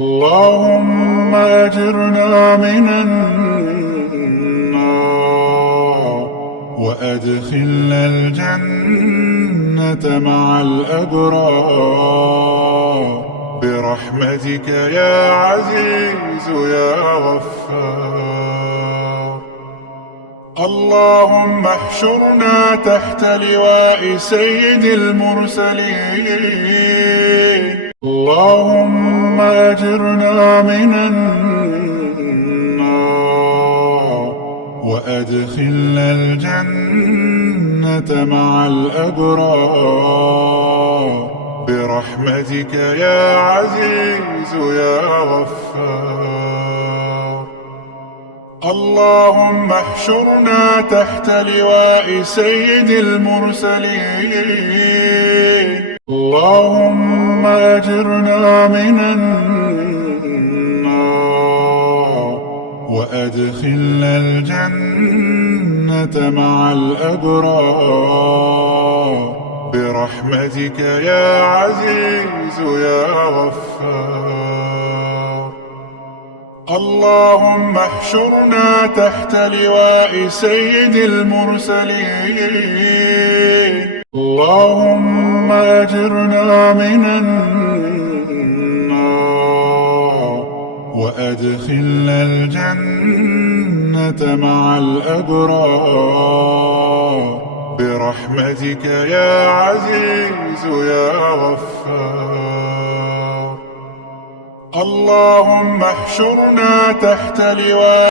اللهم أجرنا من النار وأدخلنا الجنة مع الأبرار برحمتك يا عزيز يا غفار. اللهم احشرنا تحت لواء سيد المرسلين. اللهم أجرنا من النار وأدخلنا الجنة مع الأبرار برحمتك يا عزيز يا غفار. اللهم احشرنا تحت لواء سيد المرسلين. اللهم أجرنا من النار وأدخلنا الجنة مع الأبرار برحمتك يا عزيز يا غفار. اللهم احشرنا تحت لواء سيد المرسلين. اللهم أجرنا من النار وأدخلنا الجنة مع الأبرار برحمتك يا عزيز يا غفار. اللهم احشرنا تحت لواء